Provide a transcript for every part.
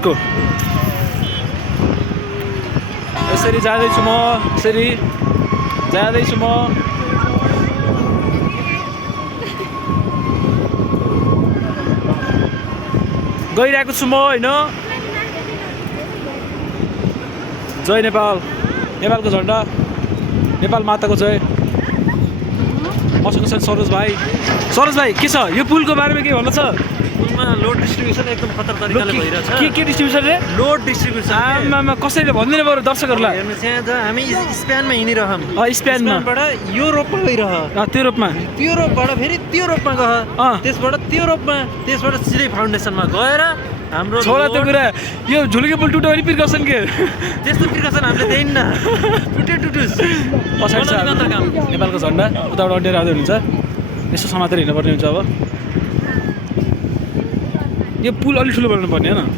उसको यसरी जाँदैछु म यसरी जाँदैछु म गइरहेको छु म होइन जय नेपाल नेपालको झन्डा नेपाल माताको जय मसँग छन् सरोज भाइ के छ यो पुलको बारेमा के भन्नु छ पुलमा लोड डिस्ट्रिब्युसन एकदम खतर तरिकाले भइरहेछ के डिस्ट्रिब्युसन रे लोड डिस्ट्रिब्युसन आमामा कसैले भनिदिनु पर्यो दर्शकहरूलाई हेर्नुहोस् यहाँ हामी स्पेनमा हिँडिरहँ स्पेनबाट युरोपमा गइरह त्यो रूपमा त्यो रोपबाट फेरि त्यो रोपमा गह त्यसबाट त्यो रोपमा त्यसबाट सिधै फाउन्डेसनमा गएर हाम्रो छोरा त्यो कुरा यो झुलुके पुल टुट्यो भने प्रिकसन के त्यस्तो प्रिकसन हामीले दिएन टुटुस पछाडि छ नेपालको झन्डा उताबाट अड्डेर आउँदै हुन्छ यसो समातेर हिँड्नुपर्ने हुन्छ अब यो पुल अलिक ठुलो बनाउनु पर्ने होइन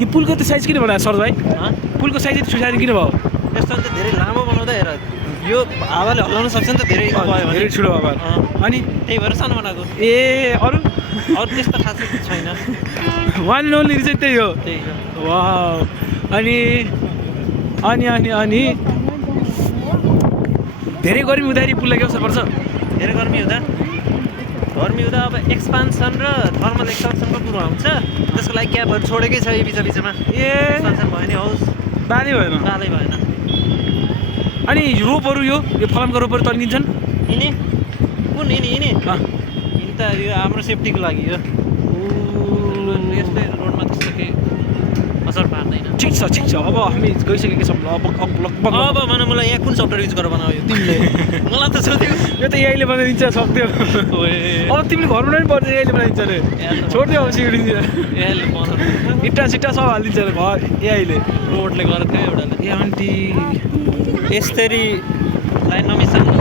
यो पुलको त्यो साइज किन बनायो सर भाइ पुलको साइज यति ठुलो किन भयो यस्तो अन्त धेरै लामो बनाउँदा हेर यो हावाले हल्लाउन सक्छ नि त धेरै धेरै ठुलो हावा अनि त्यही भएर सानो बनाएको ए अरू त्यस्तो खास छैन वान एन्ड ओन्ली चाहिँ त्यही हो वाउ अनि अनि अनि अनि धेरै गर्मी हुँदाखेरि पुललाई के असर पर्छ धेरै गर्मी हुँदा अब एक्सपान्सन र थर्मल एक्सपान्सनको कुरो आउँछ त्यसको लागि ग्यापहरू छोडेकै छ यो बिचमा एक्सपान्सन भयो नि हौस् बालै भएन अनि रोपहरू यो फलामको रोपहरू तन्किन्छन् यिनी त यो हाम्रो सेफ्टीको लागि हो यस्तै रोडमा त्यस्तो केही असर पार्दैन ठिक छ अब हामी गइसकेका छौँ लगभग अब भन मलाई यहाँ कुन सफ्टवेयर युज गरेर बनायो तिमीले मलाई त सोध्यौ यो त यहीले बनाइदिन्छ सक्थ्यो अब तिमीले घरमा पनि पर्छ यहीले बनाइदिन्छ अरे छोडिदियो अब सिक्रिन्छ इट्टा सिट्टा सब हालिदिन्छ अरे घर यहीले रोडले गरेको थियो एउटाले ए आन्टी यसरी लाइन नमिसाउनु